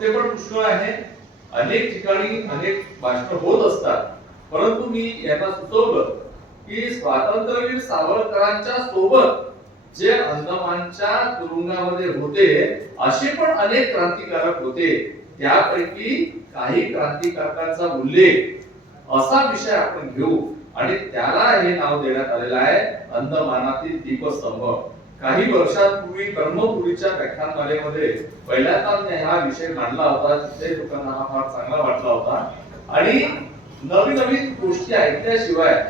वक्ते पण पुष्कळ आहे, अनेक ठिकाणी अनेक भाषण होत असतात, परंतु मी यांना सुचवलं की स्वातंत्र्यवीर सावरकरांच्या सोबत जे अंदमानच्या तुरुंगामध्ये होते असे पण अनेक क्रांतिकारक होते, त्यापैकी काही क्रांतिकारकांचा उल्लेख असा विषय आपण घेऊ आणि त्याला हे नाव देण्यात आलेलं आहे अंदमानातील दीपस्तंभ. काही वर्षांपूर्वी ब्रह्मपुरीच्या व्याख्यानमालेमध्ये पहिल्यांदा मी हा विषय मांडला होता, तिथे लोकांना हा फार चांगला वाटला होता आणि नवीन नवीन गोष्टी ऐकल्याशिवाय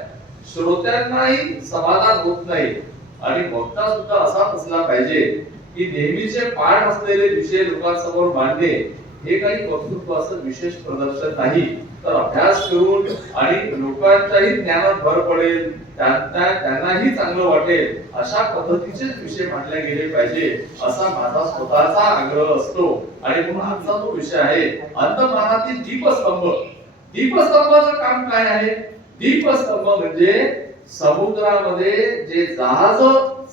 श्रोत्यांनाही समाधान होत नाही आणि वक्ता सुद्धा असा असला पाहिजे की नेहमीचे पाठ असलेले विषय लोकांसमोर मांडणे हे काही वक्तृत्वाचं विशेष प्रदर्शन नाही, तर अभ्यास करून आणि लोकांच्याही ज्ञानात भर पडेल, त्यांनाही चांगलं वाटेल अशा पद्धतीचेच विषय मांडले गेले पाहिजे असा माझा स्वतःचा आग्रह असतो. आणि म्हणून आजचा जो विषय आहे अंदमानातील दीपस्तंभ. दीपस्तंभाचं काम काय आहे? दीपस्तंभ म्हणजे समुद्रामध्ये जे जहाज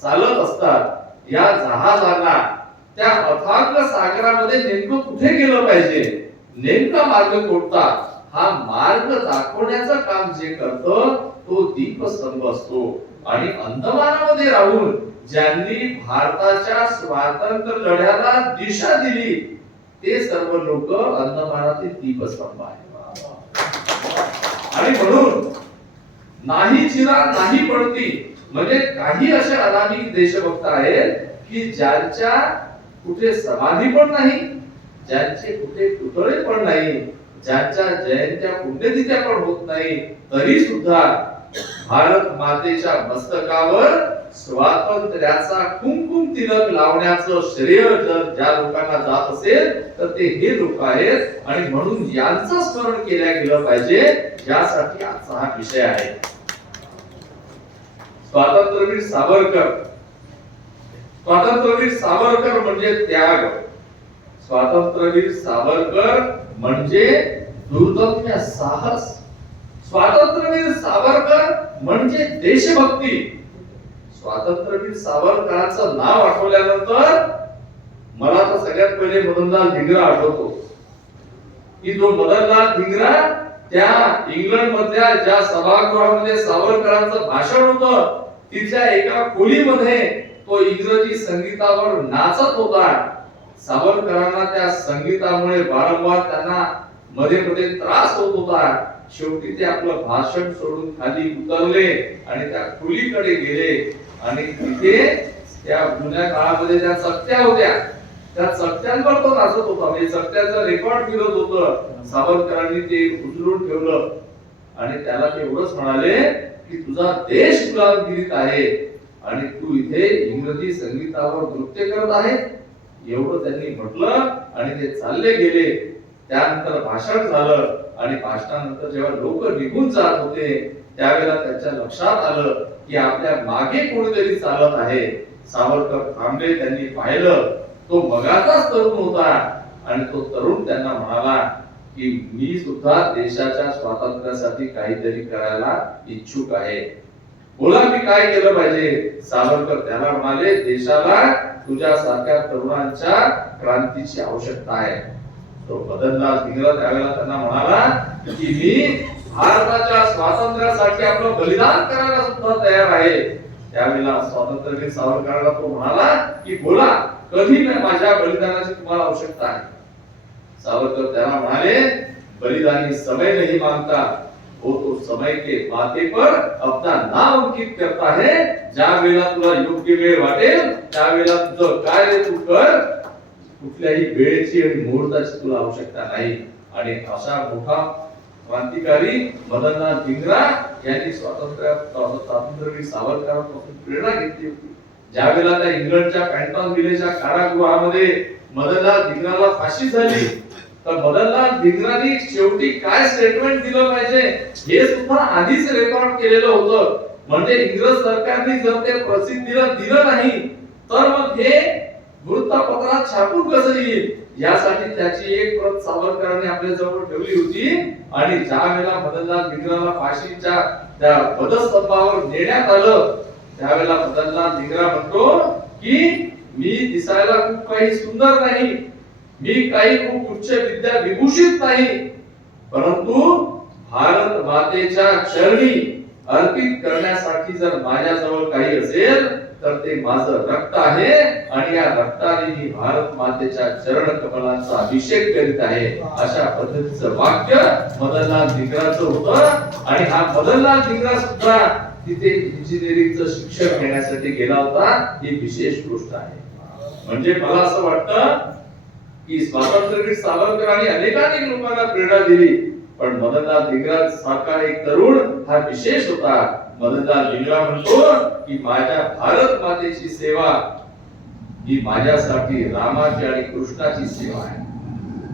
चालत असतात, या जहाजाला त्या अथांग सागरामध्ये नेमकं कुठे गेलं पाहिजे, नेमका मार्ग कोणता, हा मार्ग दाखवण्याचं काम जे करतं तो दीपस्तंभ असतो. आणि अंदमानामध्ये राहून ज्यांनी भारताच्या स्वातंत्र्य लढ्याला दिशा दिली ते सर्व लोक अंदमानातील दीपस्तंभ आहेत. आणि म्हणून नाही चिरा नाही पडती म्हणजे काही असे अनामिक देशभक्त आहेत की ज्यांच्या कुठे समाधी पण नाही, ज्यांचे कुठे पुतळे पण नाही, ज्यांच्या जयंत्या पुण्यतिथ्या पण होत नाही, तरी सुद्धा भारत मातेच्या मस्तकावर स्वातंत्र्याचा कुंकुम तिलक लावण्याचं श्रेय जर ज्या लोकांना जात असेल तर ते हे लोक आहेत. आणि म्हणून यांचं स्मरण केल्या गेलं पाहिजे, यासाठी आजचा हा विषय आहे. स्वातंत्र्यवीर सावरकर. स्वातंत्र्यवीर सावरकर म्हणजे त्याग, स्वातंत्र्यवीर सावरकर म्हणजे दुर्दम्य साहस, स्वातंत्र्यवीर सावरकर म्हणजे देशभक्ती. स्वातंत्र्यवीर सावरकरांचं नाव आठवल्यानंतर मला तर सगळ्यात पहिले मदनलाल धिंगरा आठवतो की जो मदनलाल धिंगरा त्या इंग्लंड मधल्या ज्या सभागृहामध्ये सावरकरांचं भाषण होतं तिथल्या एका खोलीमध्ये तो इंग्रजी संगीतावर नाचत होता. सावरकरांना त्या संगीतामुळे वारंवार त्यांना मध्ये मध्ये त्रास होत होता. शेवटी ते आपलं भाषण सोडून खाली उतरले आणि त्या खोलीकडे गेले आणि तिथे त्या जुन्या काळामध्ये ज्या चकत्या होत्या त्या चकत्यांवर तो नाचत होता. म्हणजे चकत्याचं रेकॉर्ड फिरत होतं. सावरकरांनी ते उचलून ठेवलं आणि त्याला ते एवढंच म्हणाले की तुझा देश गुलामगिरीत आहे आणि तू इथे इंग्रजी संगीतावर नृत्य करत आहे, एवढं त्यांनी म्हटलं आणि ते चालले गेले. त्यानंतर भाषण झालं आणि भाषणानंतर जेव्हा लोक निघून जात होते त्यावेळेला त्यांच्या लक्षात आलं की आपल्या मागे कोणीतरी चालत आहे. सावरकर थांबले, त्यांनी पाहिलं तो मगाचाच तरुण होता आणि तो तरुण त्यांना म्हणाला की मी सुद्धा देशाच्या स्वातंत्र्यासाठी काहीतरी करायला इच्छुक आहे. बोला मी काय केलं पाहिजे? सावरकर त्याला म्हणाले देशाला तुझ्यासारख्या तरुणांच्या क्रांतीची आवश्यकता आहे. तो मदनलाल धिंगरा त्यावेळेला त्यांना म्हणाला की मी भारताच्या स्वातंत्र्यासाठी आपलं बलिदान करायला सुद्धा तयार आहे. त्यावेळेला स्वातंत्र्यवीर सावरकरांना तो म्हणाला की बोला कधी माझ्या बलिदानाची तुम्हाला आवश्यकता आहे? सावरकर त्याला म्हणाले बलिदानी समय नहीं मांगता, वो तो समय के माथे पर अपना नाम अंकित करता है. ज्या वेळेला तुला योग्य वेळ वाटेल त्यावेळेला तुझं कार्य तू कर, कुठल्याही वेळेची आणि मुहूर्ताची तुला आवश्यकता नाही. आणि अशा मोठा क्रांतिकारी मदनलाल धिंगरा यांनी स्वातंत्र्यवीर सावरकरांपासून प्रेरणा घेतली होती. ज्या वेळेला त्या इंग्लंडच्या पॅन्टॉन विलेच्या कारागृहामध्ये मदनलाल धिंगराला फाशी झाली तर मदनलाल धिंगरांनी शेवटी काय स्टेटमेंट दिलं पाहिजे हे सुद्धा आधीच रेकॉर्ड केलेलं होतं. म्हणजे इंग्रज सरकारने जर ते प्रसिद्धीला दिलं नाही तर मग हे वृत्तपत्रात छापून कसं येईल यासाठी त्याची एक प्रत सावरकरांनी आपल्या जवळ ठेवली होती. आणि ज्या वेळेला मदनलाल धिंगराला फाशीच्या त्या पदस्तंभावर नेण्यात आलं त्यावेळेला मदनलाल धिंगरा म्हणतो की मी दिसायला खूप काही सुंदर नाही मी काही खूप उच्च विद्या विभूषित नाही, परंतु भारत मातेच्या चरणी अर्पित करण्यासाठी जर माझ्याजवळ काही असेल तर ते माझं रक्त आहे आणि या रक्ताने मी भारत मातेच्या चरण कमलांचा अभिषेक करीत आहे, अशा पद्धतीचं वाक्य मदनलाल धिंगराचं होतं. आणि हा मदनलाल धिंगरा सुद्धा तिथे इंजिनिअरिंगचं शिक्षण घेण्यासाठी गेला होता. ही विशेष गोष्ट आहे. म्हणजे मला असं वाटतं की स्वातंत्र्यवीर सावरकरांनी अनेकानेक लोकांना प्रेरणा दिली, पण मदनलाल धिंगरा सारखा एक तरुण हा विशेष होता. मदनलाल धिंगरा म्हणतो की माझ्या भारत मातेची सेवा ही माझ्यासाठी रामाची आणि कृष्णाची सेवा आहे.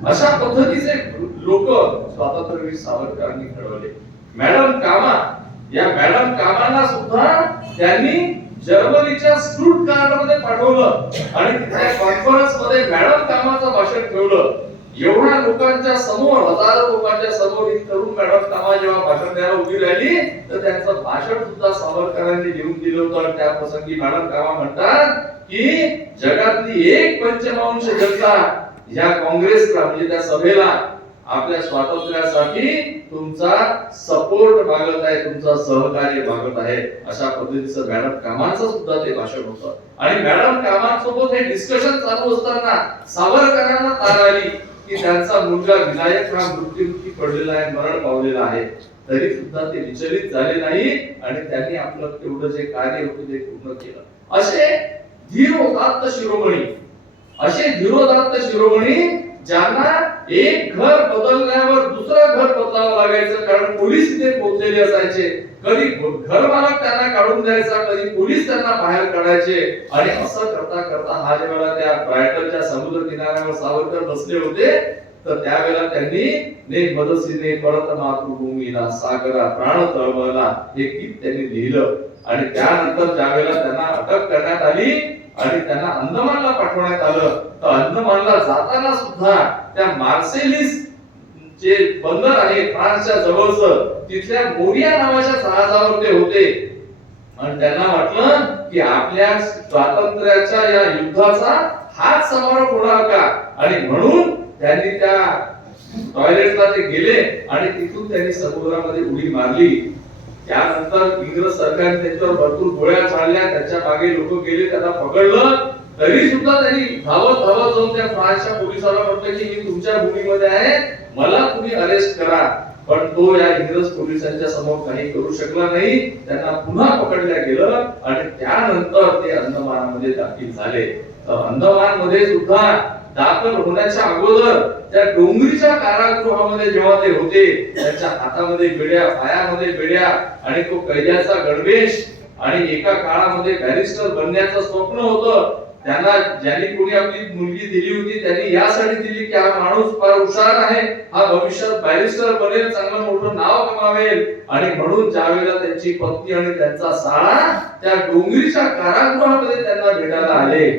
अशा पद्धतीचे लोक स्वातंत्र्यवीर सावरकरांनी घडवले. मॅडम कामा, या मॅडम कामांना सुद्धा त्यांनी जर्मनीच्या स्टुटगार्ट मध्ये पाठवलं आणि त्या कॉन्फरन्स मध्ये मॅडम कामाचं भाषण ठेवलं. एवढ्या लोकांच्या समोर, हजारो लोकांच्या समोर ही तरुण मॅडम कामा जेव्हा भाषण द्यायला उभी राहिली तर त्यांचं भाषण सुद्धा सावरकरांनी लिहून दिलं होतं. त्या प्रसंगी मॅडम कामा म्हणतात की जगातली एक पंचमांश जनता या काँग्रेसला म्हणजे त्या सभेला आपल्या स्वातंत्र्यासाठी तुमचा सपोर्ट मागत आहे, तुमचा सहकार्य मागत आहे. अशा पद्धतीचं मॅडम कामांचं सुद्धा ते भाषण होतं. आणि मॅडम कामांसोबत हे डिस्कशन चालू असताना सावरकरांना तार आली की त्यांचा मुलगा विनायक हा मृत्युमुखी पडलेला आहे, मरण पावलेला आहे. तरी सुद्धा ते विचलित झाले नाही आणि त्यांनी आपलं तेवढं जे कार्य होतं ते पूर्ण केलं. असे धीरोदात्त शिरोमणी, असे धीरोदात्त शिरोमणी ज्यांना एक घर बदलण्यावर दुसरं घर बदलावं लागायचं, कारण पोलीस इथे पोहोचलेले असायचे. कधी घर मालक त्यांना काढून द्यायचा, कधी पोलीस त्यांना बाहेर काढायचे. आणि असं करता करता हा जेव्हा त्या ब्रायटनच्या समुद्र किनाऱ्यावर सावरकर बसले होते तर त्यावेळेला त्यांनी ने मदसीने परत मातृभूमीला सागरा प्राण तळमळला हे गीत त्यांनी लिहिलं. आणि त्यानंतर ज्यावेळेला त्यांना अटक करण्यात आली आणि त्यांना अंदमानला पाठवण्यात आलं तर अंदमानला जाताना सुद्धा त्या मार्सेलिस जे बंदर आहे फ्रान्सच्या जवळचं, तिथल्या मोरिया नावाच्या जहाजावर ते होते. आणि त्यांना वाटलं की आपल्या स्वातंत्र्याच्या या युद्धाचा हाच समारोप होणार का, आणि म्हणून त्यांनी त्या टॉयलेटला ते गेले आणि तिथून त्यांनी समुद्रामध्ये उडी मारली. त्यानंतर इंग्रज सरकारने त्यांच्यावर भरपूर गोळ्या झाडल्या, त्याच्या मागे लोक गेले, त्यांना पकडलं. तरी सुद्धा त्यांनी धावत धावत जाऊन त्या फ्रान्सच्या पोलिसांना म्हटलं की मी तुमच्या भूमीमध्ये आहे, मला तुम्ही अरेस्ट करा. पण तो या इंग्रज पोलिसांच्या समोर काही करू शकला नाही. त्यांना पुन्हा पकडल्या गेलं आणि त्यानंतर ते अंदमानमध्ये दाखल झाले. तर अंदमानमध्ये सुद्धा दाखल होण्याच्या अगोदर त्या डोंगरीच्या कारागृहामध्ये जेव्हा ते होते, त्यांच्या हातामध्ये बेड्या, पायामध्ये बेड्या आणि तो कैद्याचा गणवेश आणि एका काळामध्ये बॅरिस्टर बनण्याचं स्वप्न होतं. त्यांना ज्यांनी कोणी आपली मुलगी दिली होती त्यांनी यासाठी दिली की हा माणूस फार हुशार आहे, हा भविष्यात बॅरिस्टर बनेल, चांगलं मोठं नाव कमावेल. आणि म्हणून ज्यावेळेला त्यांची पत्नी आणि त्यांचा साळा त्या डोंगरीच्या कारागृहामध्ये त्यांना भेटायला आले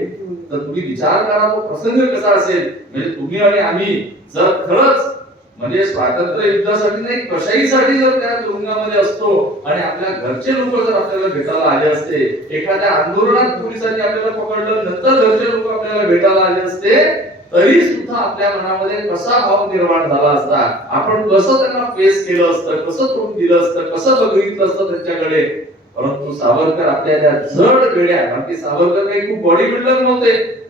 तर तुम्ही विचार करा तो प्रसंग कसा असेल. म्हणजे तुम्ही आणि आम्ही जर खरंच म्हणजे स्वातंत्र्य युद्धासाठी नाही कशाहीसाठी जर त्या तुरुंगामध्ये असतो आणि आपल्या घरचे लोक जर आपल्याला भेटायला आले असते, एखाद्या आंदोलनात पोलिसांनी आपल्याला पकडलं, नंतर घरचे लोक आपल्याला भेटायला आले असते, तरी सुद्धा आपल्या मनामध्ये कसा भाव निर्माण झाला असता, आपण कसं त्यांना फेस केलं असतं, कसं तोंड दिलं असतं, कसं बघितलं असतं त्यांच्याकडे. परंतु सावरकर आपल्या त्या जड बेड्या, कारण की सावरकर काही खूप बॉडी बिल्डर नव्हते,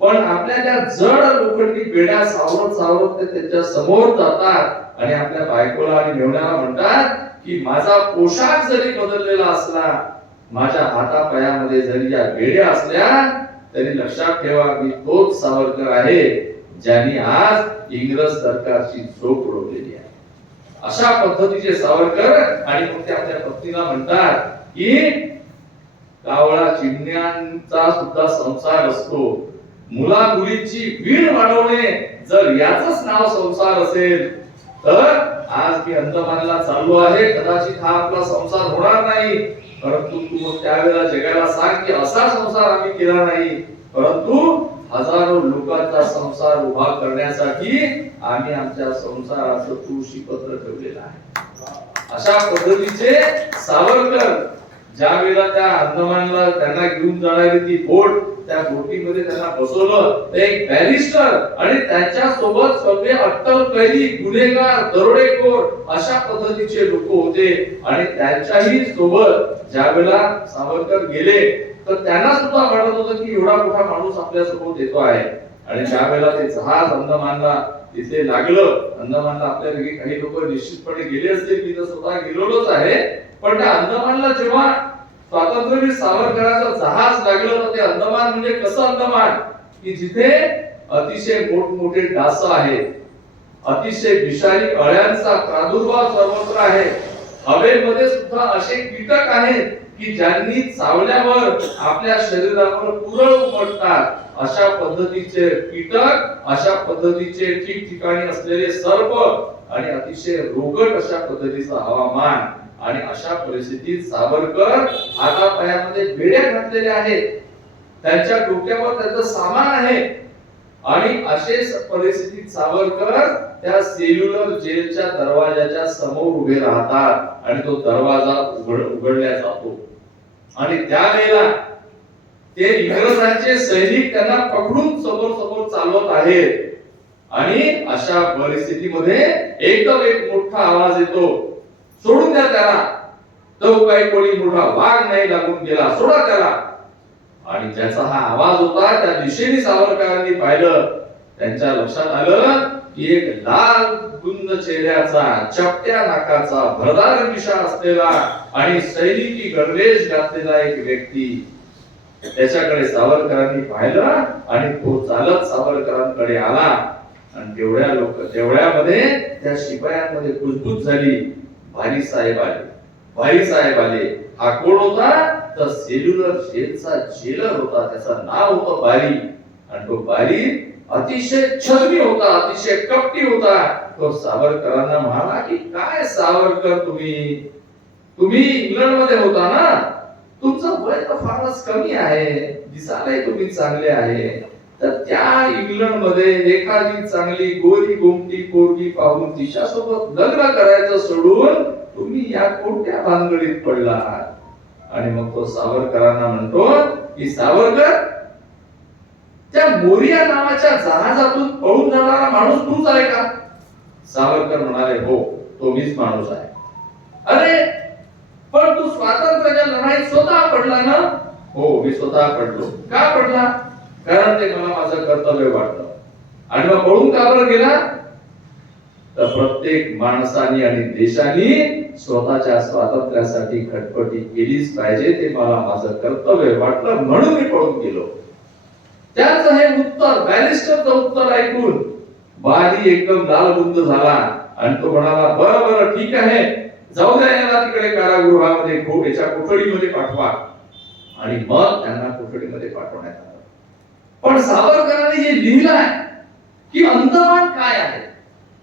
पण आपल्या त्या जड लोखंडी बेड्या सावरत सावरत ते त्यांच्या समोर जातात आणि आपल्या बायकोला आणि मेवण्याला म्हणतात की माझा पोशाख जरी बदललेला असला, माझ्या हातापायामध्ये जरी या बेड्या असल्या, तरी लक्षात ठेवा मी तोच सावरकर आहे ज्यांनी आज इंग्रज सरकारची झोप उडवलेली आहे. अशा पद्धतीचे सावरकर. आणि मग ते आपल्या पत्नीला म्हणतात की कावळा चिमण्यांचा सुद्धा संसार असतो, मुला मुलीची वीण वाढवणे जर याचंच नाव संसार असेल तर आज मी अंदमानला चाललो आहे, कदाचित हा आपला संसार होणार नाही. परंतु तू मग त्यावेळेला जगाला सांग की असा संसार आम्ही केला नाही, परंतु हजारो लोकांचा संसार उभा करण्यासाठी आम्ही आमच्या संसाराचं तुळशीपत्र ठेवलेलं आहे. अशा पद्धतीचे सावरकर ज्या वेळेला त्या अंदमानला त्यांना घेऊन जाणारी ती बोट त्या बोटीमध्ये त्यांना बसवलं. ते एक बॅरिस्टर आणि त्यांच्या सोबत सगळे अट्टल कैदी, गुन्हेगार, दरोडेखोर अशा पद्धतीचे लोक होते. आणि त्यांच्याही सोबत ज्यावेळेला सावरकर गेले तर त्यांना सुद्धा वाटत होतं की एवढा मोठा माणूस आपल्या सोबत येतो आहे. आणि ज्यावेळेला ते जहाज अंदमानला तिथे लागलं, अंदमानला आपल्यापैकी काही लोक निश्चितपणे गेले असतील, मी तर स्वतः गेलेलोच आहे. पण त्या अंदमानला जेव्हा स्वातंत्र्यवीर सावरकरांचं जहाज लागलं तर ते अंदमान म्हणजे कसं अंदमान की जिथे अतिशय मोठमोठे डास आहेत, अतिशय विषारी अळ्यांचा प्रादुर्भाव सर्वत्र आहे, हवेमध्ये सुद्धा असे कीटक आहेत की ज्यांनी चावल्यावर आपल्या शरीरावर पुरळ उमटतात. अशा पद्धतीचे कीटक, अशा पद्धतीचे ठिकठिकाणी असलेले सर्प आणि अतिशय रोगट अशा पद्धतीचं हवामान. आणि अशा परिस्थितीत सावरकर हातापायामध्ये बेड्या घातलेल्या आहेत, त्यांच्या डोक्यावर त्यांचं सामान आहे. आणि अशेच परिस्थितीत सावरकर त्या सेल्युलर जेलच्या दरवाजाच्या समोर उभे राहतात आणि तो दरवाजा उघडला जातो. आणि त्यावेळेला ते इंग्रजांचे सैनिक त्यांना पकडून समोर समोर चालवत आहेत. आणि अशा परिस्थितीमध्ये एकदम एक मोठा आवाज येतो, सोडून द्या त्याला, तो काही कोणी मोठा वाघ नाही लागून गेला, सोडा त्याला. आणि ज्याचा हा आवाज होता त्या दिशेने सावरकरांनी पाहिलं. त्यांच्या लक्षात आलं की एक लाल गुंद चेहऱ्याचा, चपट्या नाकाचा, भरदार मिशा असलेला आणि सैनिकी गणवेश घातलेला एक व्यक्ती त्याच्याकडे सावरकरांनी पाहिलं. आणि तो चालत सावरकरांकडे आला. आणि तेवढ्यामध्ये त्या शिपायांमध्ये कुजबूज झाली. भारी साहेब आले, भारी साहेब आले. हा कोण होता तर सेल्युलर जेलचा जेलर होता, त्याचं नाव होतं बारी. आणि तो बारी अतिशय छलमी होता, अतिशय कपटी होता. तो सावरकरांना म्हणाला की काय सावरकर, तुम्ही इंग्लंडमध्ये होता ना, तुमचं वय तर फारच कमी आहे, दिसायला तुम्ही चांगले आहे, तर त्या इंग्लंड मध्ये एखादी चांगली गोरी गोमटी पोरगी पाहून तिच्यासोबत लग्न करायचं सोडून तुम्ही या कोणत्या भानगडीत पडलात. आणि मग तो सावरकरांना म्हणतो की सावरकर, त्या मोरिया नावाच्या जहाजातून पळून जाणारा माणूस तूच आहे का? सावरकर म्हणाले, हो, तो मीच माणूस आहे. अरे पण तू स्वातंत्र्याच्या लढाईत स्वतः पडला ना? हो, मी स्वतः पडलो. का पडला? कारण ते मला माझं कर्तव्य वाटलं. आणि मग पळून का बरं गेला? तर प्रत्येक माणसाने आणि देशाने स्वतःच्या स्वातंत्र्यासाठी खटपटी केलीच पाहिजे, ते मला माझं कर्तव्य वाटलं म्हणून मी पळून गेलो. त्याचं हे उत्तर, बॅरिस्टरचं उत्तर ऐकून बारी एकदम लालबुंद झाला. आणि तो म्हणाला, बरं बरं ठीक आहे, जाऊ द्या याला तिकडे कारागृहामध्ये, याच्या कोठडीमध्ये पाठवा. आणि मग त्यांना कोठडीमध्ये पाठवण्यात आलं. पण सावरकरांनी जे लिहिलंय की अंदमान काय आहे,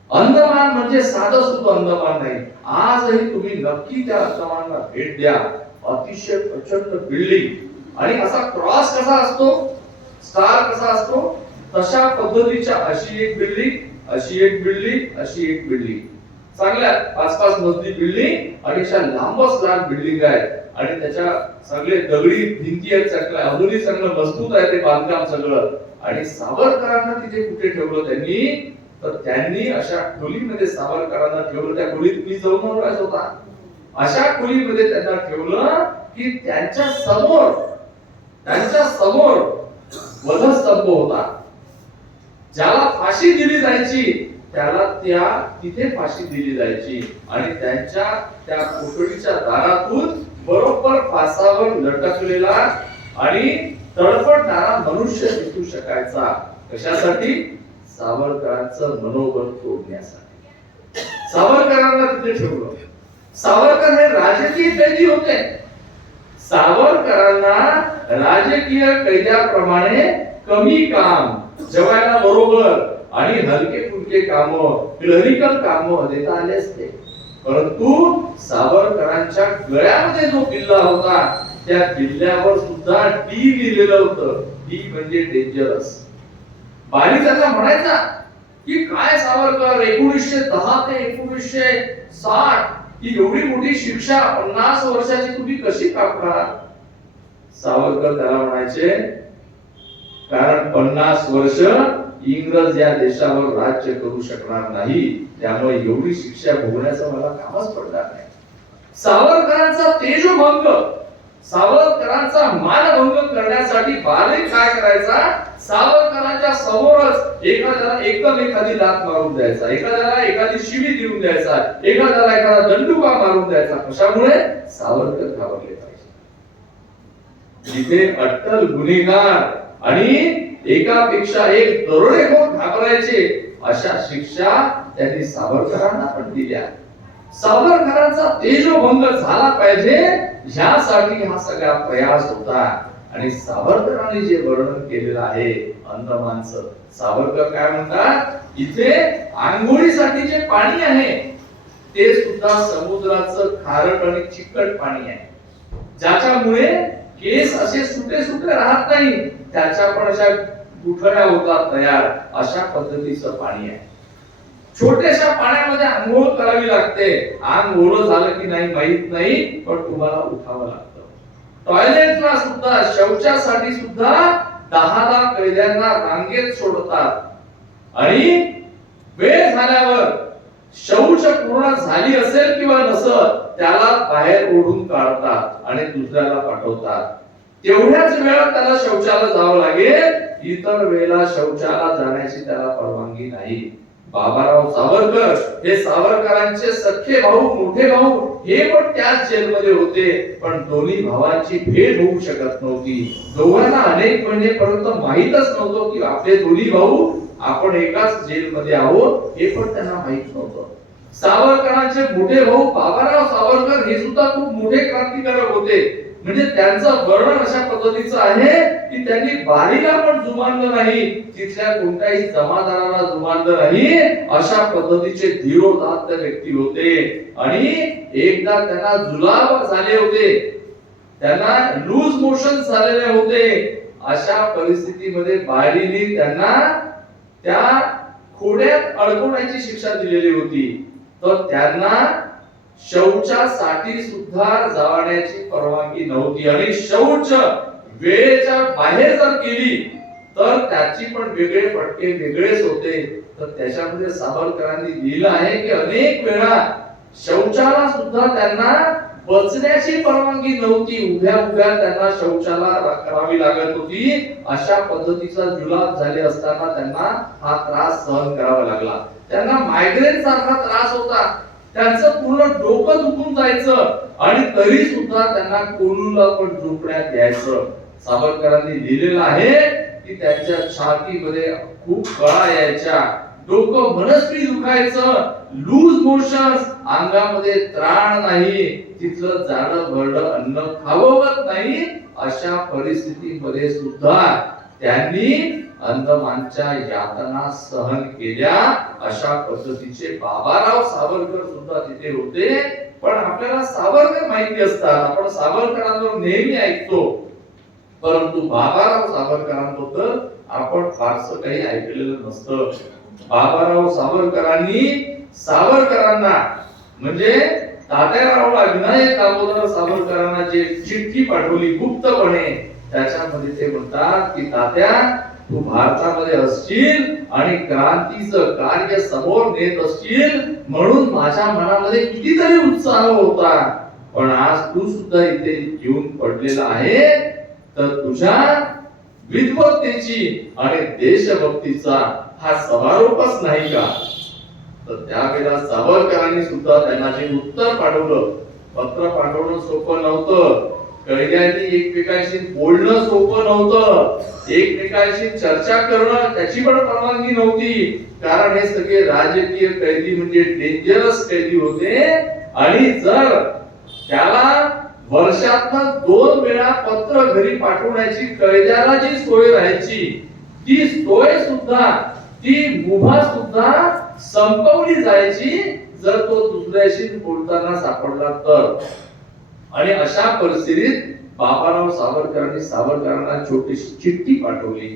अंदमान म्हणजे साधं सुद्धा अंदमान नाही. आजही तुम्ही नक्की त्या अंदमानला भेट द्या. अतिशय प्रचंड बिल्डिंग आणि असा क्रॉस कसा असतो, स्टार कसा असतो, तशा पद्धतीच्या अशी एक बिल्डिंग, अशी एक बिल्डिंग, अशी एक बिल्डिंग, चांगल्या 5-5 मजली बिल्डिंग आणि अशा लांबच लांब बिल्डिंग आहेत. आणि त्याच्या सगळे दगडी भिंती आहेत, चांगल्या अजूनही चांगलं मजबूत आहे ते बांधकाम सगळं. आणि सावरकरांना तिथे कुठे ठेवलं त्यांनी, तर त्यांनी अशा खोलीमध्ये सावरकरांना ठेवलं. त्या खोलीत मी जाऊन राहायचा होता. अशा खोलीमध्ये त्यांना ठेवलं की त्यांच्या समोर वधस्तंभ होता. ज्याला फाशी दिली जायची त्याला तिथे फाशी दिली जायची. आणि त्यांच्या त्या कोठडीच्या दारातून बरोबर फासावर लटकलेला आणि तडफडणारा मनुष्य दिसू शकायचा. कशासाठी? सावरकरांचं मनोबल तोडण्यासाठी सावरकरांना तिथे ठेवलं. सावरकर हे राजकीय कैदी होते. सावरकरांना राजकीय कैद्याप्रमाणे कमी काम, जेवायला बरोबर आणि हलके फुलके काम, क्लरिकल काम देता आले असते. परंतु सावरकरांच्या गळ्यामध्ये जो बिल्ला होता त्या बिल्ल्यावर सुद्धा डी लिहिलेलं होतं. डी म्हणजे डेंजरस. बारी त्यांना म्हणायचा की काय सावरकर, 1910 ते 1960 ही एवढी मोठी शिक्षा 50 वर्षाची तुम्ही कशी कापणार? सावरकर त्याला म्हणायचे, कारण 50 वर्ष इंग्रज या देशावर राज्य करू शकणार नाही, त्यामुळे एवढी शिक्षा भोगण्याचं मला कामच पडणार नाही. सावरकरांचा तेजोभंग, सावरकरांचा मानभंग करण्यासाठी बालेक काय करायचा, सावरकरांच्या समोरच एखाद्याला एकदम एखादी लात मारून द्यायचा, एखाद्याला एखादी शिवी देऊन द्यायचा, एखाद्याला एखादा दंडुका मारून द्यायचा. कशामुळे? सावरकर घाबरले पाहिजे. जिथे अट्टल गुन्हेगार आणि एकापेक्षा एक दरोडेखोर घाबरायचे, अशा शिक्षा त्यांनी सावरकरांना पण दिल्या. सावरकरांचा तेजोभंग झाला पाहिजे ह्यासाठी हा सगळा प्रयास होता. आणि सावरकरांनी जे वर्णन केलेलं आहे अंदमानचं, सावरकर काय म्हणतात, इथे आंघोळीसाठी जे पाणी आहे ते सुद्धा समुद्राचं खारट आणि चिकट पाणी आहे, ज्याच्यामुळे केस असे सुटे सुटे राहत नाही, त्याच्या पण अशा गुठळ्या होतात तयार, अशा पद्धतीचं पाणी आहे. छोट्याशा पाण्यामध्ये आंघोळ करावी लागते. अंग ओलं झालं की नाही माहित नाही, पण तुम्हाला उठावं लागतं. टॉयलेटला सुद्धा, शौचासाठी सुद्धा 10 कैद्यांना रांगेत सोडतात आणि वेळ झाल्यावर शौच पूर्ण झाली असेल किंवा नसत, त्याला बाहेर ओढून काढतात आणि दुसऱ्याला पाठवतात. तेवढ्याच वेळात त्याला शौचाला जावं लागेल, इतर वेळेला शौचाला जाण्याची त्याला परवानगी नाही. बाबाराव सावरकर हे सावरकरांचे सख्खे भाऊ, मोठे भाऊ, हे पण त्याच जेलमध्ये होते. पण दोन्ही भावांची भेट होऊ शकत नव्हती. दोघांना अनेक महिनेपर्यंत माहीतच नव्हतं की आपले दोन्ही भाऊ आपण एकाच जेलमध्ये आहोत, हे पण त्यांना माहित नव्हतं. सावरकरांचे मोठे भाऊ बाबाराव सावरकर हे सुद्धा खूप मोठे क्रांतिकारक होते. म्हणजे त्यांचं वर्णन अशा पद्धतीचं आहे की त्यांनी बारीला पण जुमानलं नाही, तिथल्या कोणत्याही जमादाराला जुमानलं नाही, अशा पद्धतीचे धीरोदात्त व्यक्ती होते. आणि एकदा त्यांना जुलाब झाले होते, त्यांना लूज मोशन झालेले होते. अशा परिस्थितीमध्ये बारीने त्यांना त्या खोड्यात अडकवण्याची शिक्षा दिलेली होती. तर त्यांना शौचासाठी सुद्धा जाण्याची परवानगी नव्हती. आणि शौच वेळेच्या बाहेर जर केली तर त्याची पण वेगळे फटके वेगळेच होते. तर त्याच्यामध्ये सावरकरांनी लिहिलं आहे की अनेक वेळा शौचाला सुद्धा त्यांना बसण्याची परवानगी नव्हती, उभ्या उभ्या त्यांना शौचाला करावी लागत होती. अशा पद्धतीचा जुलाब झाले असताना त्यांना हा त्रास सहन करावा लागला. त्यांना मायग्रेन सारखा त्रास होता, त्यांचं पूर्ण डोकं दुखून जायचं आणि तरी सुद्धा त्यांना कोलूला पण झोपण्यात यायचं. सावरकरांनी लिहिलेलं आहे की त्यांच्या छातीमध्ये खूप कळा यायच्या, डोकं मनस्वी दुखायचं, लूज मोशन्स, अंगामध्ये त्राण नाही, तिथलं जाडं भरडं अन्न खावत नाही. अशा परिस्थितीमध्ये सुद्धा त्यांनी अंदमानच्या यातना सहन केल्या. अशा पद्धतीचे बाबाराव सावरकर सुद्धा तिथे होते. पण आपल्याला सावरकर माहिती असतात, आपण सावरकरांवर नेहमी ऐकतो, परंतु बाबाराव सावरकरांबद्दल आपण फारसं काही ऐकलेलं नसतं. बाबाराव सावरकरांनी सावरकरांना म्हणजे तात्यारावला, विनायक दामोदर सावरकरांना जे चिठ्ठी पाठवली गुप्तपणे, त्याच्यामध्ये ते म्हणतात की तात्या, तू भारतामध्ये असशील आणि क्रांतीचं कार्य समोर नेत असशील म्हणून माझ्या मनामध्ये कितीतरी उत्साह होता. पण आज तू सुद्धा इथे येऊन पडलेला आहे, तर तुझ्या विद्वत्तेची आणि देशभक्तीचा हा समारोपच नाही का? तर त्यावेळेला सावरकरांनी सुद्धा त्यांना जे उत्तर पाठवलं, पत्र पाठवणं सोपं नव्हतं, कैद्यांनी एकमेकांशी बोलणं सोपं नव्हतं, एकमेकांशी चर्चा करणं त्याची पण परवानगी नव्हती. कारण हे सगळे राजकीय कैदी म्हणजे डेंजरस कैदी होते. आणि जर त्याला वर्षातनं 2 वेळा पत्र घरी पाठवण्याची कैद्याला जी सोय राहायची, ती सोय सुद्धा, ती मुभा सुद्धा संपवली जायची जर तो दुसऱ्याशी बोलताना सापडला तर. आणि अशा परिस्थितीत बाबाराव सावरकरांनी सावरकरांना छोटीशी चिठ्ठी पाठवली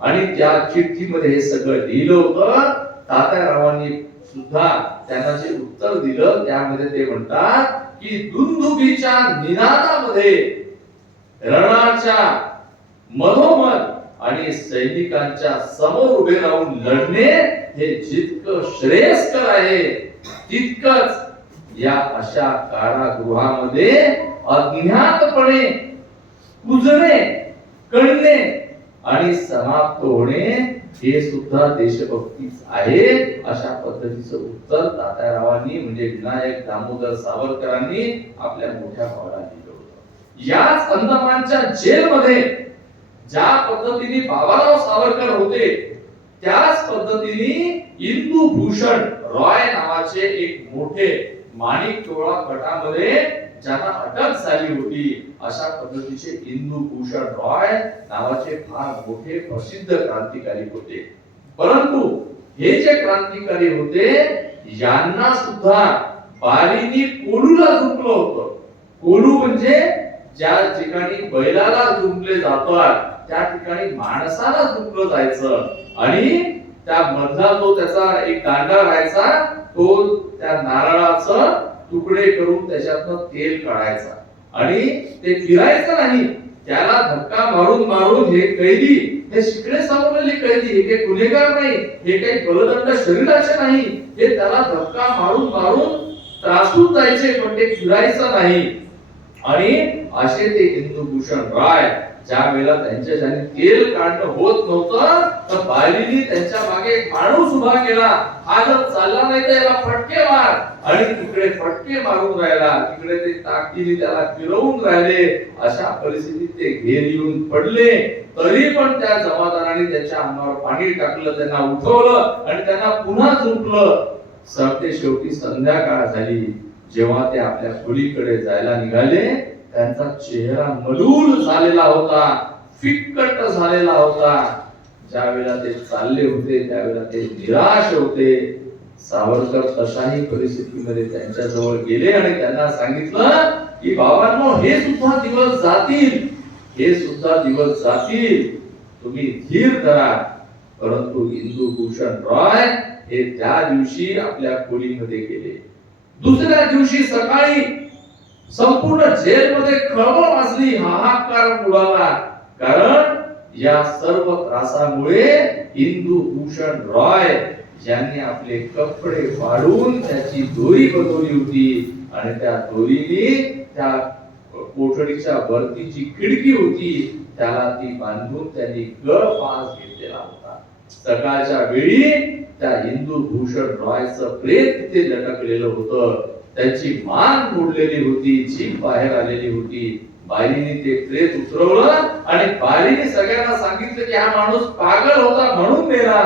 आणि त्या चिठ्ठीमध्ये हे सगळं लिहिलं होतं. तात्यारावांनी सुद्धा त्यांना जे उत्तर दिलं त्यामध्ये ते म्हणतात की दुंदुभीच्या निनादामध्ये, रणाच्या मधोमध आणि सैनिकांच्या समोर उभे राहून लढणे हे जितकं श्रेयस्कर आहे तितकंच या अशा कारागृहामध्ये अज्ञातपणे कुजणे, कळणे आणि समाप्त होणे हे सुद्धा देशभक्तीच आहे, अशा पद्धतीचं उत्तर तात्यारावांनी म्हणजे विनायक दामोदर सावरकरांनी आपल्या मोठ्या भावाला दिलं होतं. याच अंदमानच्या जेलमध्ये ज्या पद्धतीने बाबाराव सावरकर होते त्याच पद्धतीने इंदुभूषण रॉय नावाचे एक मोठे माणिकटोळा गटामध्ये ज्यांना अटक झाली होती अशा पद्धतीचे इंदुभूषण रॉय नावाचे फार मोठे प्रसिद्ध क्रांतिकारी होते. परंतु हे जे क्रांतिकारी होते यांना सुद्धा बारीनी कोलूला झुकलं होतं. कोलू म्हणजे ज्या ठिकाणी बैलाला झुंपले जातात त्या ठिकाणी माणसाला झुंपलं जायचं आणि त्या मधला जो त्याचा एक दांडा राहायचा तो त्या नारळाचं तुकडे करून त्याच्यातनं तेल काढायचा आणि ते फिरायचं नाही. त्याला धक्का मारून मारून हे कैदी, हे शिकले सवरलेले कैदी, हे काही गुन्हेगार नाही, हे काही बलदंड शरीराचे नाही, हे त्याला धक्का मारून मारून त्रासून जायचे पण ते फिरायचं नाही. आणि असे ते इंदुभूषण राय ज्या वेळेला त्यांच्या ज्याने तेल काढणं होत नव्हतं तर बारीनी त्यांच्या मागे एक माणूस उभा केला. हा जर चालला नाही तर याला फटके मार, आणि तिकडे फटके मारून राहिला, तिकडे ते ताकदीने त्याला फिरवून राहिले. अशा परिस्थितीत ते घेर येऊन पडले तरी पण त्या जमादारांनी त्यांच्या अंगावर पाणी टाकलं, त्यांना उठवलं आणि त्यांना पुन्हा झुकलं. सरते शेवटी संध्याकाळ झाली. जेव्हा ते आपल्या खोलीकडे जायला निघाले त्यांचा चेहरा मलूल झालेला होता, फिक्कट झालेला होता. ज्या वेळेला ते चालले होते त्यावेळेला ते निराश होते. सावरकर तशाही परिस्थितीमध्ये त्यांच्या जवळ गेले आणि त्यांना सांगितलं की बाबांनो हे सुद्धा दिवस जातील, हे सुद्धा दिवस जातील, तुम्ही धीर धरा. परंतु इंदुभूषण रॉय हे त्या दिवशी आपल्या खोलीमध्ये गेले. दुसऱ्या दिवशी सकाळी संपूर्ण जेलमध्ये खळबळ वाजली, हाहाकार उडाला. कारण या सर्व त्रासामुळे इंदुभूषण रॉय ज्यांनी आपले कपडे फाडून त्याची दोरी बनवली होती आणि त्या दोरीने त्या कोठडीच्या वरतीची खिडकी होती त्याला ती बांधून त्यांनी गळफास घेतलेला होता. सकाळच्या वेळी त्या इंदुभूषण रॉयचं प्रेत तिथे लटकलेलं होतं. त्याची मान मोडलेली होती, जीभ बाहेर आलेली होती. बारीने ते प्रेत उतरवलं आणि बारीने सगळ्यांना सांगितलं की हा माणूस पागल होता म्हणून मेला.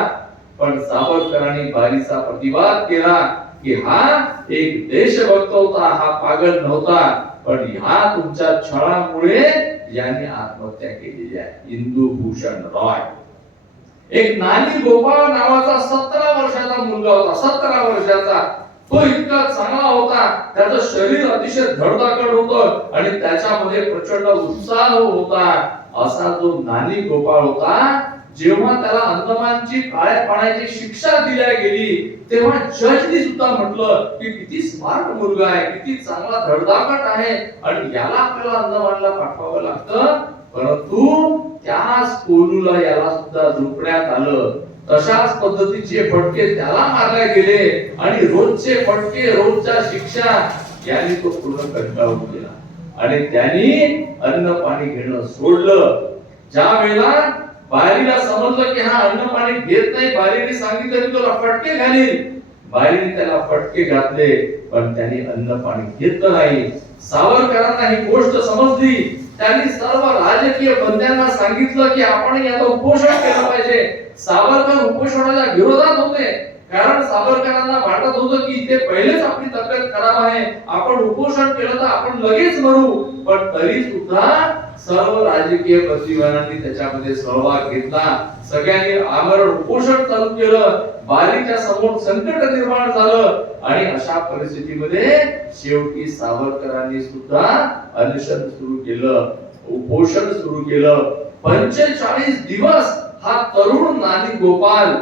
पण सावरकरांनी बारीचा प्रतिवाद केला की हा एक देशभक्त होता, हा पागल नव्हता, पण ह्या तुमच्या छळामुळे यांनी आत्महत्या केलेली आहे. इंदुभूषण रॉय एक नानी गोपाळ नावाचा 17 वर्षाचा मुलगा होता. 17 वर्षाचा तो इतका चांगला होता, त्याचं शरीर अतिशय धडधाकट होतं आणि त्याच्यामध्ये प्रचंड उत्साह होता. असा जो नानी गोपाळ होता जेव्हा त्याला अंदमानची काळ्या पाण्याची शिक्षा दिल्या गेली तेव्हा जजनी सुद्धा म्हटलं की किती स्मार्ट मुलगा आहे, किती चांगला धडधाकट आहे आणि याला आपल्याला अंदमानला पाठवावं लागतं. परंतु त्याच कोलूला याला सुद्धा झोपण्यात आलं. तशाच पद्धतीचे फटके त्याला मारले गेले आणि रोजचे फटके, रोजच्या शिक्षा यांनी तो पूर्ण कंटाळून गेला आणि त्यांनी अन्न पाणी घेणं सोडलं. ज्या वेळेला बारीला समजलं की हा अन्न पाणी घेत नाही, बारीने सांगितलं की तुला फटके घालील. बारीने त्याला फटके घातले पण त्यांनी अन्न पाणी घेतलं नाही. सावरकरांना ही गोष्ट समजली. त्यांनी सर्व राजकीय बंद्यांना सांगितलं की आपण याचं उपोषण केलं पाहिजे. सावरकर उपोषणाच्या विरोधात होते कारण सावरकरांना वाटत होतं की इथे पहिलेच आपली तब्येत खराब आहे, आपण उपोषण केलं तर आपण लगेच मरू. पण तरी सुद्धा सर्व राजकीय बंदीवानांनी त्याच्यामध्ये सहभाग घेतला. सगळ्यांनी आमरण उपोषण चालू केलं. बारीच्या समोर संकट निर्माण झालं आणि अशा परिस्थितीमध्ये शेवटी सावरकरांनी सुद्धा अनशन सुरू केलं, उपोषण सुरू केलं. 45 दिवस हा तरुण नानी गोपाल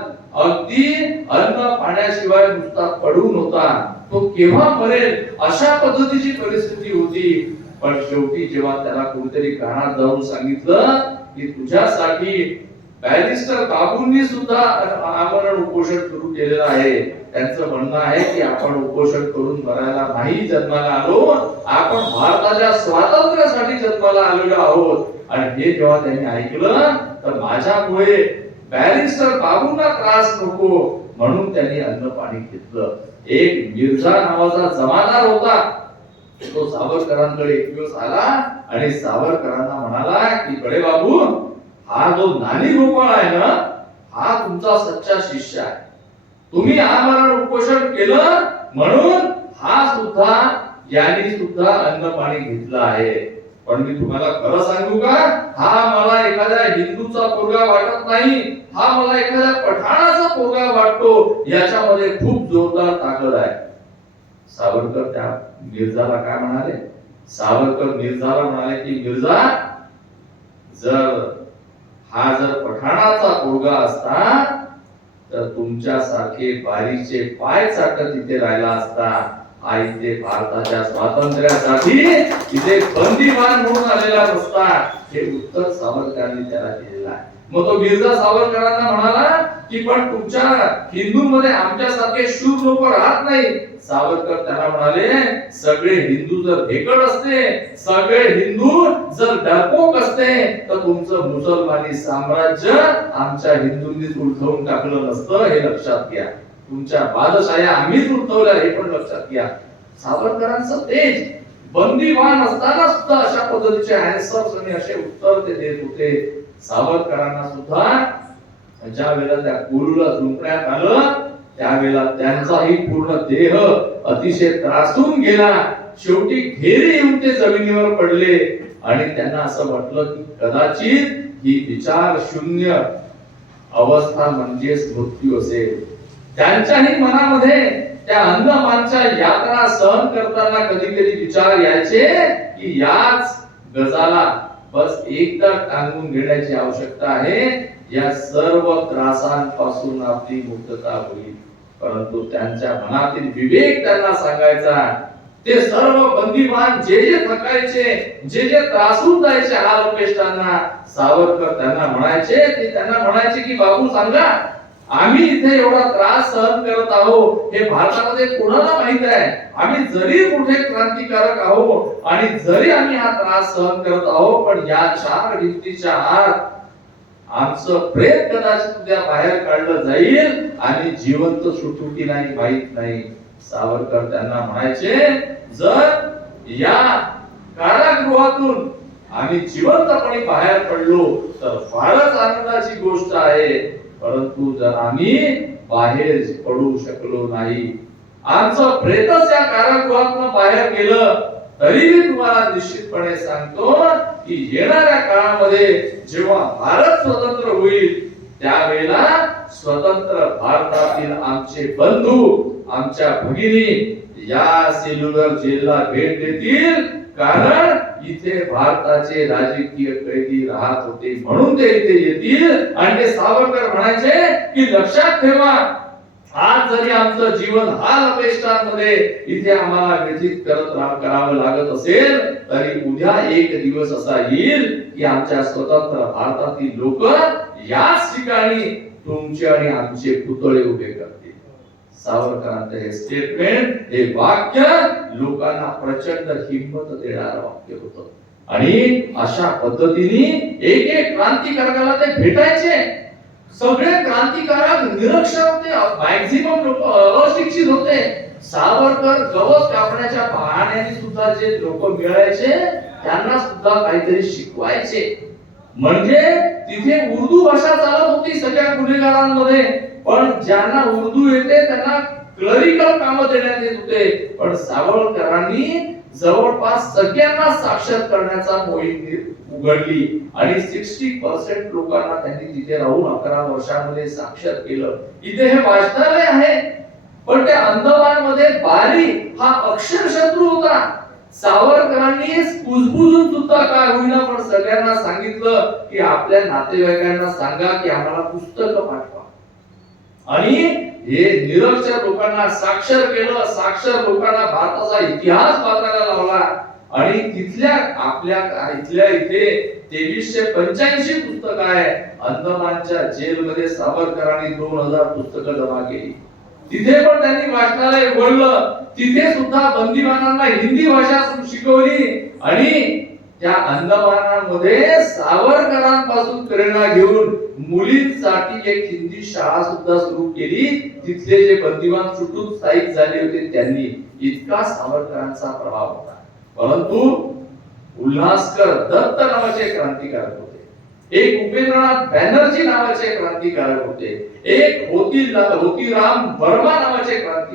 अगदी अन्न पाण्याशिवाय नुसता पडून होता. तो केव्हा मरेल अशा पद्धतीची परिस्थिती होती. पण शेवटी जेव्हा त्याला कोणीतरी कानात जाऊन सांगितलं की तुझ्यासाठी बॅरिस्टर बाबूंनी सुद्धा आमरण उपोषण सुरू केलेलं आहे. त्यांचं म्हणणं आहे की आपण उपोषण करून मरायला नाही जन्माला आलो, आपण भारताच्या स्वातंत्र्यासाठी जन्माला आलेलो आहोत. आणि हे जेव्हा त्यांनी ऐकलं तर माझ्यामुळे बॅरिस्टर बाबूंना त्रास नको म्हणून त्यांनी अन्न पाणी घेतलं. एक मिर्झा नावाचा जमादार होता, तो सावरकरांकडे एक दिवस आला आणि सावरकरांना म्हणाला की बडे बाबू, हा जो नानी गोपाळ आहे ना, हा तुमचा सच्चा शिष्य आहे. तुम्ही आमरण उपोषण केलं म्हणून हा सुद्धा यांनी सुद्धा अन्न पाणी घेतलं आहे. पण मी तुम्हाला खरं सांगू का, हा मला एखाद्या हिंदूचा पोरगा वाटत नाही, हा मला एखाद्या पठाणाचा पोरगा वाटतो. याच्यामध्ये खूप जोरदार ताकद आहे. सावरकर त्या मिर्झाला काय म्हणाले? सावरकर मिर्झाला म्हणाले की मिर्झा, जर पठाणाचा पोरगा असता तर तुमच्या सारखे बारीचे पाय चाटत इथे राहिला असता. हा इथे भारताच्या स्वातंत्र्यासाठी इथे बंदीवान म्हणून आलेला नसता. हे उत्तर सावरकरांनी त्याला दिलेलं आहे. मग तो मिर्झा सावरकरांना म्हणाला की पण तुमच्या हिंदूंमध्ये आमच्यासारखे शूर लोक राहत नाही. सावरकर त्यांना म्हणाले, सगळे हिंदू जर भेकड असते, सगळे हिंदू जर डरपोक असते तर तुमचं मुसलमानी साम्राज्य आमच्या हिंदूंनीच उलथवून टाकलं नसतं, हे लक्षात घ्या. तुमच्या बादशाह्या आम्हीच उलथवल्या, हे पण लक्षात घ्या. सावरकरांचं तेज, बंदीवान असताना सुद्धा अशा पद्धतीचे आन्सर्स आणि असे उत्तर ते देत होते. सावरकरांना सुद्धा ज्या वेळेला त्या गुरुला झुंपण्यात आलं त्यावेळेला त्यांचाही पूर्ण देह अतिशय त्रासून गेला. शेवटी घेरी येऊन ते जमिनीवर पडले आणि त्यांना असं वाटलं की कदाचित ही विचार शून्य अवस्था म्हणजेच मृत्यू असेल. त्यांच्याही मनामध्ये त्या अंदमानच्या यातना सहन करताना कधी कधी विचार यायचे की याच गजाला बस एकदा टांगून घेण्याची आवश्यकता आहे, या सर्व त्रासांपासून आपली मुक्तता होईल. परंतु त्यांच्या मनातील विवेक त्यांना सांगायचा. ते सर्व बंदीवान जे जे थकायचे, जे जे त्रासून जायचे हाल अपेष्टांना, सावरकर त्यांना म्हणायचे की बाबू सांगा, आम्ही इथे एवढा त्रास सहन करत आहोत हे भारतामध्ये कोणाला माहित आहे. आम्ही जरी कुठे क्रांतिकारक आहोत आणि जरी आम्ही हा त्रास सहन करत आहोत, पण या चार भिंतीच्या आत आमचं प्रेत कदाचित उद्या बाहेर काढलं जाईल आणि जिवंत सुटू की नाही माहित नाही. सावरकर त्यांना म्हणायचे, जर या कारागृहातून आम्ही जिवंतपणे बाहेर पडलो तर फारच आनंदाची गोष्ट आहे. परंतु जर आम्ही बाहेर पडू शकलो नाही, आमचं प्रेतच या कारागृहातून बाहेर गेलं, तरी मी तुम्हाला निश्चितपणे सांगतो की येणाऱ्या काळामध्ये जेव्हा भारत स्वतंत्र होईल त्यावेळेला स्वतंत्र भारतातील आमचे बंधू, आमच्या भगिनी या सेल्युलर जेलला भेट देतील, कारण इथे भारताचे राजकीय कैदी राहत होते म्हणून ते इथे येतील. आणि ते सावरकर म्हणायचे की लक्षात ठेवा, आज जरी आमचं जीवन हाल अपेष्टांमध्ये इथे आम्हाला व्यतीत करावं लागत असेल, तरी उद्या एक दिवस असा येईल की आमच्या स्वतंत्र भारतातील लोक याच ठिकाणी तुमचे आणि आमचे पुतळे उभे करतील. सावरकरांचं हे स्टेटमेंट, हे वाक्य लोकांना प्रचंड हिंमत देणारं वाक्य होतं. आणि अशा पद्धतीने एक एक क्रांतिकारकाला ते भेटायचे. सगळे क्रांतिकारक निरक्षर होते, मॅक्झिमम लोक अशिक्षित होते. सावरकर गवत कापण्याच्या बहाण्याने सुद्धा जे लोक मिळायचे त्यांना सुद्धा काहीतरी शिकवायचे. म्हणजे तिथे उर्दू भाषा चालत होती सगळ्या गुन्हेगारांमध्ये, पण ज्यांना उर्दू येते त्यांना क्लरिकल कामं देण्यात येत होते. पण सावरकरांनी जवळपास सगळ्यांना साक्षर करण्याचा मोहीम उघडली आणि 60% लोकांना त्यांनी तिथे राहून 11 वर्षांमध्ये साक्षर केलं. इथे हे वाचनालय आहे, पण त्या अंदमानमध्ये बारी हा अक्षरशत्रू होता. सावरकरांनी कुजबुजून सुद्धा काय होईना पण सगळ्यांना सांगितलं की आपल्या नातेवाईकांना सांगा की आम्हाला पुस्तकं पाठवा. आणि हे निरक्षर लोकांना साक्षर केलं. साक्षर लोकांना भारताचा इतिहास वाचायला लावला. आणि तिथल्या आपल्या इथल्या इथे 2385 पुस्तकं आहे. अंदमानच्या जेलमध्ये सावरकरांनी 2000 पुस्तकं जमा केली. तिथे पण त्यांनी वाचनालय उघडलं. तिथे सुद्धा बंदिवानांना हिंदी भाषा शिकवली आणि त्या अंदमानामध्ये सावरकरांपासून प्रेरणा घेऊन मुलींसाठी एक हिंदी शाळा सुद्धा सुरू केली. तिथले जे बंदिवान सुटून स्थायिक झाले होते त्यांनी. इतका सावरकरांचा प्रभाव होता. परंतु उल्हासकर दत्त नावाचे क्रांतिकारक होते, एक उपेंद्रनाथ बॅनर्जी नावाचे क्रांतिकारक होते, एक होतीराम वर्मा नावाचे क्रांतिकारक